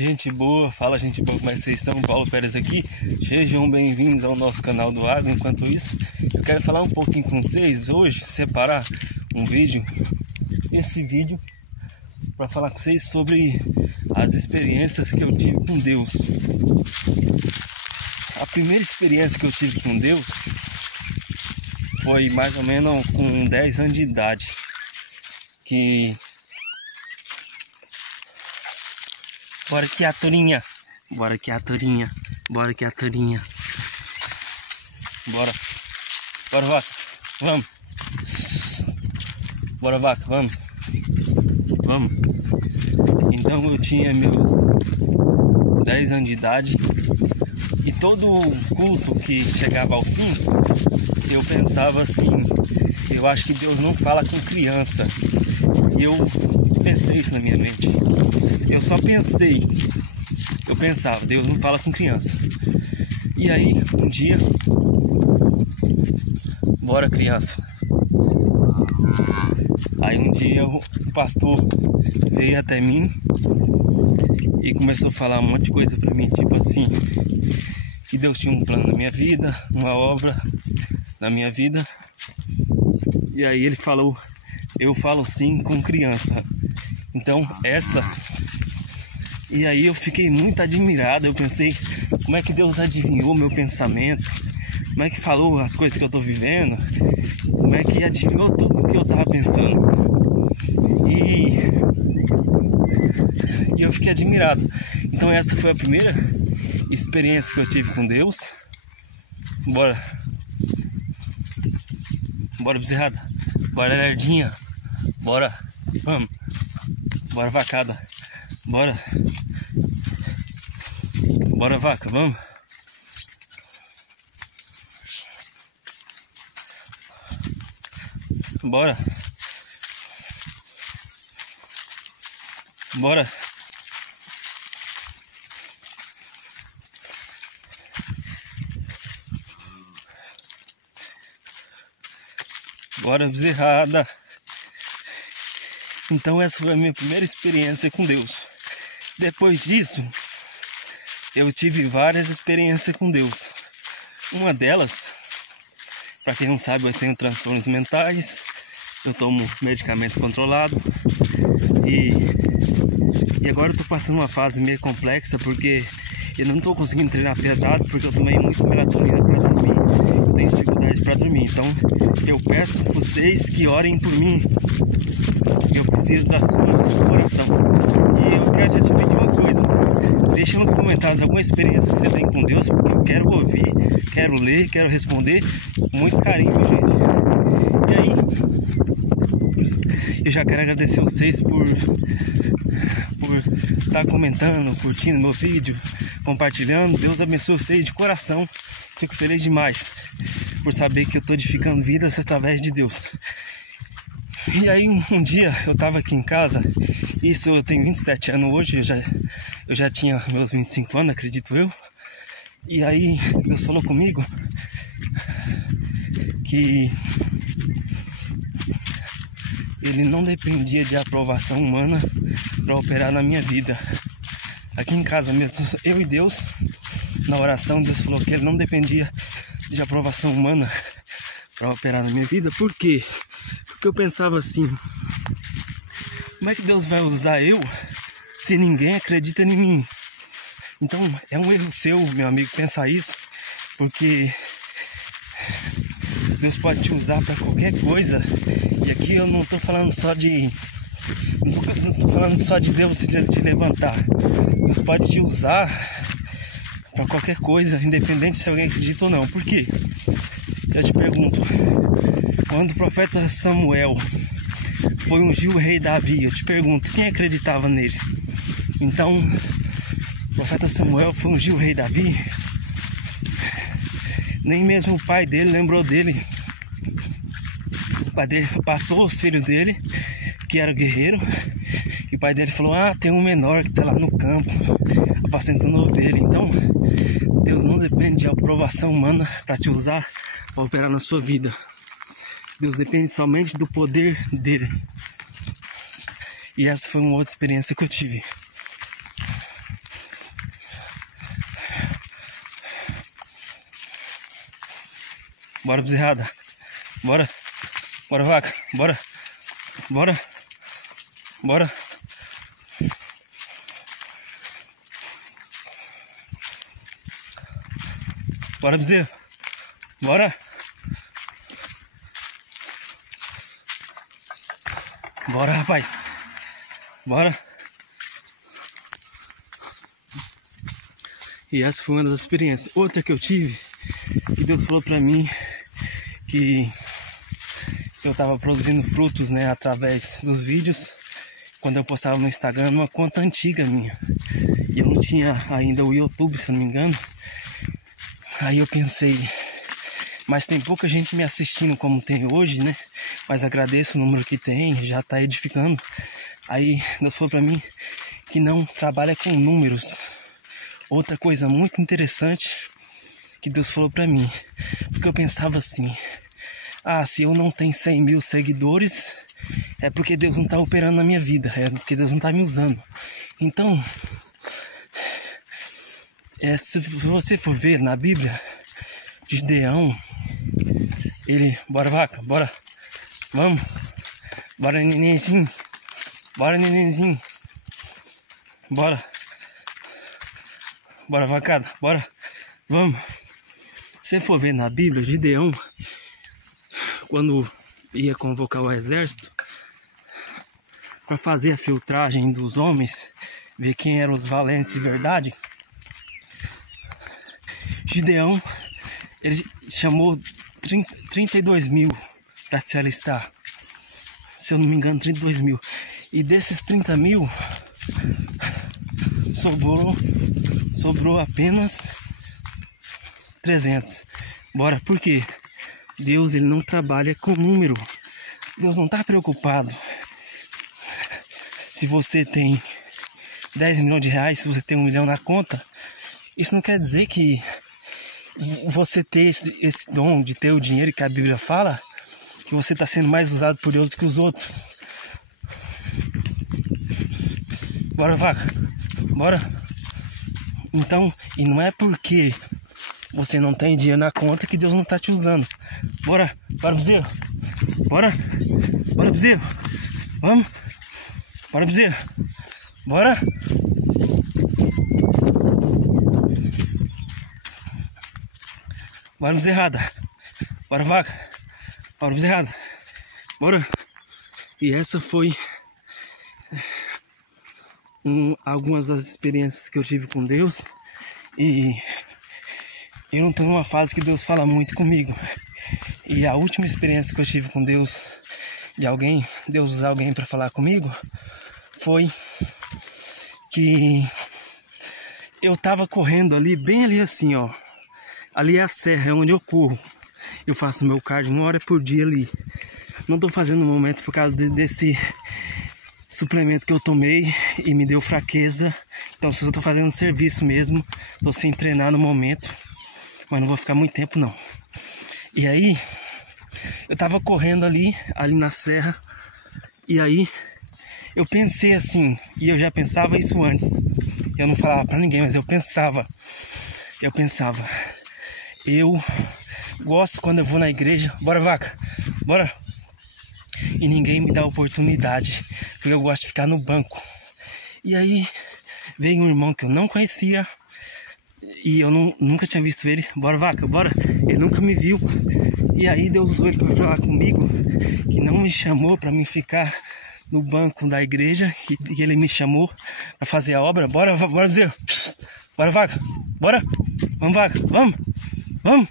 Gente boa, fala gente boa, como é que vocês estão? Paulo Pérez aqui, sejam bem-vindos ao nosso canal do Agro. Enquanto isso, eu quero falar um pouquinho com vocês hoje, separar esse vídeo para falar com vocês sobre as experiências que eu tive com Deus. A primeira experiência que eu tive com Deus foi mais ou menos com 10 anos de idade, Bora aqui a Torinha. Bora aqui a Torinha. Bora aqui a Torinha. Bora. Bora, vaca. Vamos. Bora, vaca. Vamos. Vamos. Então eu tinha meus 10 anos de idade. E todo culto que chegava ao fim, eu pensava assim: eu acho que Deus não fala com criança. E eu pensei isso na minha mente. Eu só pensei. Eu pensava, Deus não fala com criança. E aí, um dia, bora criança. Aí um dia o pastor veio até mim e começou a falar um monte de coisa pra mim, tipo assim, que Deus tinha um plano na minha vida, uma obra na minha vida. E aí ele falou: eu falo sim com criança. Então E aí eu fiquei muito admirado. Eu pensei, como é que Deus adivinhou meu pensamento? Como é que falou as coisas que eu tô vivendo? Como é que adivinhou tudo o que eu tava pensando? E eu fiquei admirado. Então essa foi a primeira experiência que eu tive com Deus. Bora. Bora, bezerrada. Bora, lerdinha. Bora. Vamos. Bora, vacada. Bora. Bora, vaca, vamos. Bora. Bora. Bora, bezerrada. Então essa foi a minha primeira experiência com Deus. Depois disso, eu tive várias experiências com Deus. Uma delas, para quem não sabe, eu tenho transtornos mentais. Eu tomo medicamento controlado. E agora eu tô passando uma fase meio complexa, porque eu não tô conseguindo treinar pesado, porque eu tomei muito melatonina para dormir. Eu tenho dificuldade para dormir. Então eu peço a vocês que orem por mim. Eu preciso da sua oração. E eu quero já te pedir uma coisa: deixa nos comentários alguma experiência que você tem com Deus, porque eu quero ouvir, quero ler, quero responder com muito carinho, gente. E aí, eu já quero agradecer vocês por estar comentando, curtindo meu vídeo, compartilhando. Deus abençoe vocês de coração. Fico feliz demais por saber que eu estou edificando vidas através de Deus. E aí um dia eu tava aqui em casa. Isso, eu tenho 27 anos hoje. Eu já tinha meus 25 anos, acredito eu. E aí Deus falou comigo que Ele não dependia de aprovação humana para operar na minha vida. Aqui em casa mesmo, eu e Deus, na oração, Deus falou que Ele não dependia de aprovação humana para operar na minha vida. Por quê? Porque eu pensava assim: como é que Deus vai usar eu se ninguém acredita em mim? Então é um erro seu, meu amigo, pensar isso, porque Deus pode te usar para qualquer coisa. E aqui eu não estou falando só de Deus te levantar. Deus pode te usar para qualquer coisa, independente se alguém acredita ou não. Por quê? Eu te pergunto, quando o profeta Samuel foi ungir o rei Davi, eu te pergunto, quem acreditava nele? Então, o profeta Samuel foi ungir o rei Davi. Nem mesmo o pai dele lembrou dele. O pai dele passou os filhos dele, que era guerreiro, e o pai dele falou: tem um menor que está lá no campo, apacentando ovelha. Então, Deus não depende de aprovação humana para te usar, para operar na sua vida. Deus depende somente do poder dele. E essa foi uma outra experiência que eu tive. Bora, bezerrada. Bora. Bora, vaca. Bora. Bora. Bora. Bora, bezerro. Bora. Bora, rapaz. Bora. E essa foi uma das experiências. Outra que eu tive, que Deus falou pra mim que eu tava produzindo frutos, né, através dos vídeos, quando eu postava no Instagram, numa conta antiga minha. E eu não tinha ainda o YouTube, se eu não me engano. Aí eu pensei, mas tem pouca gente me assistindo como tem hoje, né? Mas agradeço o número que tem, já tá edificando. Aí Deus falou pra mim que não trabalha com números. Outra coisa muito interessante que Deus falou pra mim, porque eu pensava assim, se eu não tenho 100 mil seguidores, é porque Deus não tá operando na minha vida, é porque Deus não tá me usando. Então, se você for ver na Bíblia, Gideão, ele, bora vaca, bora, vamos, bora nenenzinho, bora. Bora, vacada, bora, vamos. Se você for ver na Bíblia, Gideão, quando ia convocar o exército para fazer a filtragem dos homens, ver quem eram os valentes de verdade, Gideão, ele chamou 32 mil para se alistar. Se eu não me engano, 32 mil. E desses 30 mil, sobrou apenas 300. Bora, por quê? Deus, ele não trabalha com número. Deus não está preocupado se você tem 10 milhões de reais, se você tem 1 milhão na conta. Isso não quer dizer que você ter esse dom de ter o dinheiro que a Bíblia fala, que você está sendo mais usado por Deus que os outros. Bora, vaca, bora. Então, e não é porque você não tem dinheiro na conta que Deus não tá te usando. Bora, bora, bezerro. Bora, bora, bezerro. Vamos. Bora, bezerro. Bora. Bora, bezerrada. Bora, vaca. Bora, bezerrada. Bora. E essa foi algumas das experiências que eu tive com Deus. E eu não tô numa fase que Deus fala muito comigo. E a última experiência que eu tive com Deus, Deus usar alguém para falar comigo, foi que eu tava correndo ali, bem ali assim, ó. Ali é a serra, é onde eu corro. Eu faço meu cardio 1 hora por dia ali. Não tô fazendo no momento por causa desse suplemento que eu tomei e me deu fraqueza. Então eu tô fazendo serviço mesmo. Tô sem treinar no momento, mas não vou ficar muito tempo não. E aí, eu tava correndo ali na serra. E aí, eu pensei assim, e eu já pensava isso antes. Eu não falava pra ninguém, mas eu pensava. Eu gosto quando eu vou na igreja. Bora, vaca, bora. E ninguém me dá oportunidade, porque eu gosto de ficar no banco. E aí veio um irmão que eu não conhecia e eu nunca tinha visto ele. Bora, vaca, bora. Ele nunca me viu. E aí Deus usou ele para falar comigo, que não me chamou para mim ficar no banco da igreja, que ele me chamou para fazer a obra. Bora, bora, bezerro. Bora, vaca, bora. Vamos, vaca, vamos.